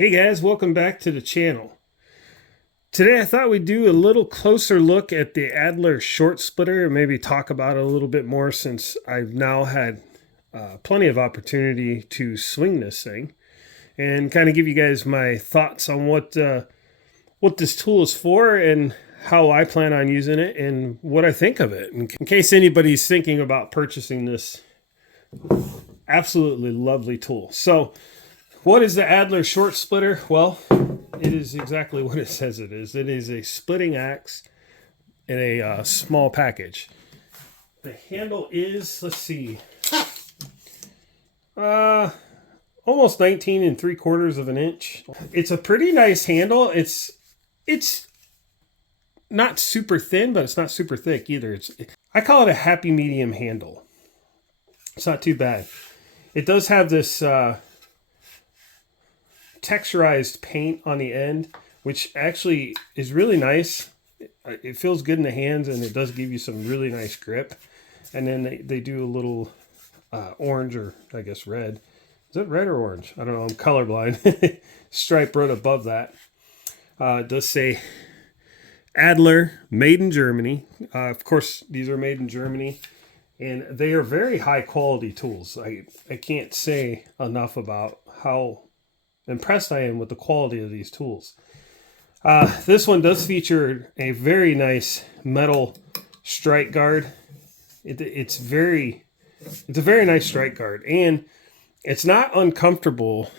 Hey guys, welcome back to the channel. Today I thought we'd do a little closer look at the Adler Short Splitter and maybe talk about it a little bit more since I've now had plenty of opportunity to swing this thing and kind of give you guys my thoughts on what this tool is for and how I plan on using it and what I think of it. In case anybody's thinking about purchasing this absolutely lovely tool. So what is the Adler Short Splitter? Well, it is exactly what it says it is. It is a splitting axe in a small package. The handle is, let's see, almost 19 3/4 of an inch. It's a pretty nice handle. It's not super thin, but it's not super thick either. I call it a happy medium handle. It's not too bad. It does have this texturized paint on the end, which actually is really nice. It feels good in the hands, and it does give you some really nice grip. And then they do a little orange, or I guess red. Is it red or orange? I don't know. I'm colorblind. Stripe right above that. It does say Adler, made in Germany. Of course, these are made in Germany, and they are very high quality tools. I can't say enough about how impressed I am with the quality of these tools. This one does feature a very nice metal strike guard. It's a very nice strike guard, and it's not uncomfortable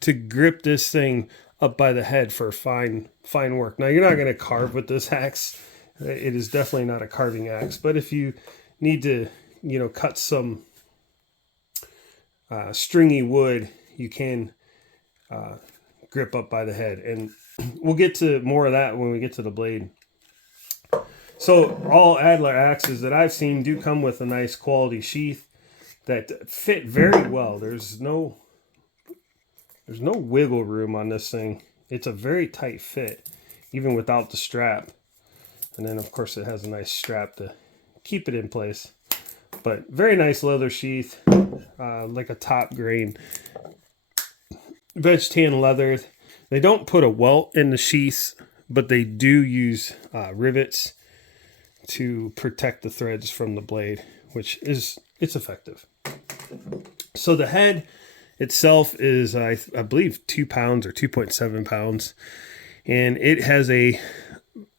to grip this thing up by the head for fine work. Now, you're not going to carve with this axe. It is definitely not a carving axe, but if you need to, cut some stringy wood, you can grip up by the head, and we'll get to more of that when we get to the blade. So all Adler axes that I've seen do come with a nice quality sheath that fit very well. There's no wiggle room on this thing. It's a very tight fit even without the strap, and then of course it has a nice strap to keep it in place. But very nice leather sheath, like a top grain veg tan leather. They don't put a welt in the sheaths, but they do use rivets to protect the threads from the blade, which it's effective. So the head itself is, I believe, 2 pounds or 2.7 pounds, and it has a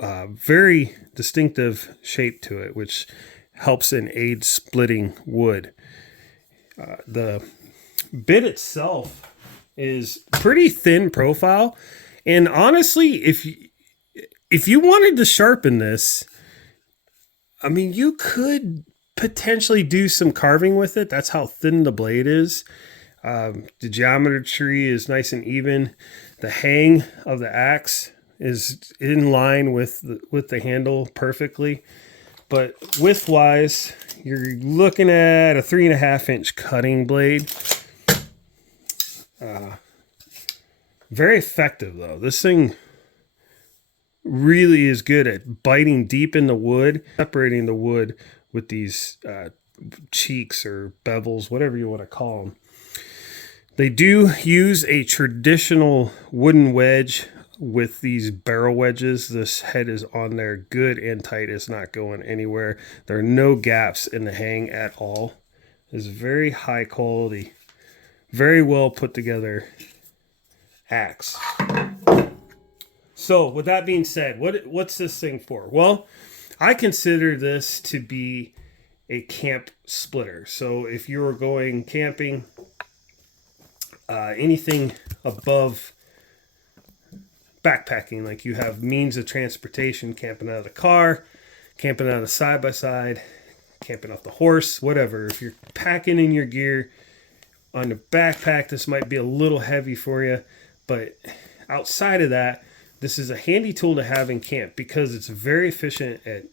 very distinctive shape to it, which helps and aids splitting wood. The bit itself is pretty thin profile, and honestly, if you wanted to sharpen this, I mean, you could potentially do some carving with it. That's how thin the blade is. The geometry is nice and even. The hang of the axe is in line with the handle perfectly, but width wise, you're looking at a 3.5 inch cutting blade. Very effective though. This thing really is good at biting deep in the wood, separating the wood with these cheeks or bevels, whatever you want to call them. They do use a traditional wooden wedge with these barrel wedges. This head is on there good and tight. It's not going anywhere. There are no gaps in the hang at all. It's very high quality, very well put together axe. So with that being said, what's this thing for? Well, I consider this to be a camp splitter. So if you were going camping, anything above backpacking, like you have means of transportation, camping out of the car, camping out of the side-by-side, camping off the horse, whatever. If you're packing in your gear on the backpack, this might be a little heavy for you. But outside of that, this is a handy tool to have in camp because it's very efficient at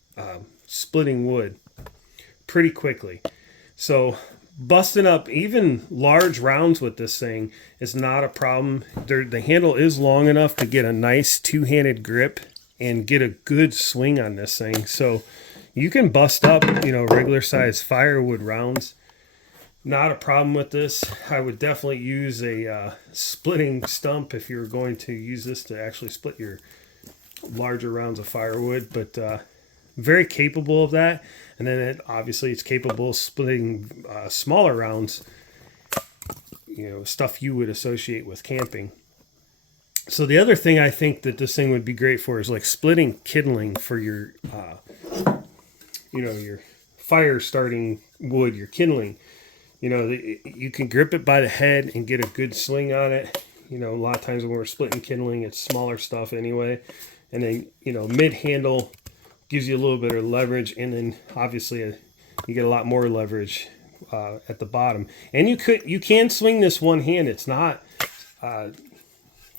splitting wood pretty quickly. So busting up even large rounds with this thing is not a problem. The handle is long enough to get a nice two-handed grip and get a good swing on this thing. So you can bust up, regular size firewood rounds Not a problem with this. I would definitely use a splitting stump if you're going to use this to actually split your larger rounds of firewood, but very capable of that. And then obviously it's capable of splitting smaller rounds, you know, stuff you would associate with camping. So the other thing I think that this thing would be great for is like splitting kindling for your, you know, your fire starting wood, your kindling. You know, you can grip it by the head and get a good swing on it. You know, a lot of times when we're splitting kindling, it's smaller stuff anyway. And then, you know, mid handle gives you a little bit of leverage. And then obviously you get a lot more leverage at the bottom. And you can swing this one hand. It's not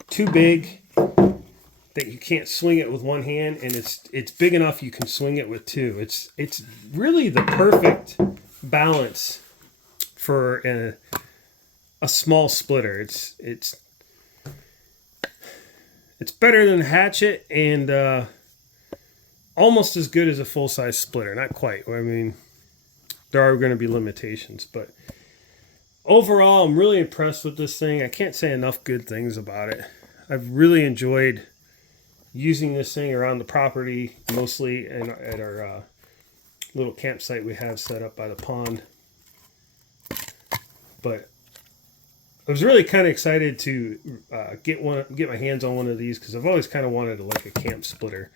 too big that you can't swing it with one hand, and it's big enough you can swing it with two. It's really the perfect balance for a small splitter. It's better than a hatchet and almost as good as a full-size splitter. Not quite. I mean, there are going to be limitations, but overall, I'm really impressed with this thing. I can't say enough good things about it. I've really enjoyed using this thing around the property, mostly at our little campsite we have set up by the pond. But I was really kind of excited to get my hands on one of these because I've always kind of wanted like a camp splitter.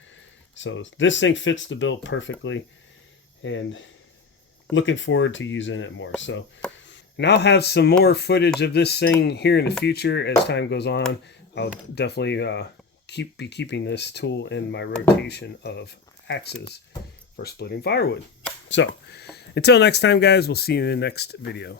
So this thing fits the bill perfectly, and looking forward to using it more. So, and I'll have some more footage of this thing here in the future as time goes on. I'll definitely be keeping this tool in my rotation of axes for splitting firewood. So, until next time, guys, we'll see you in the next video.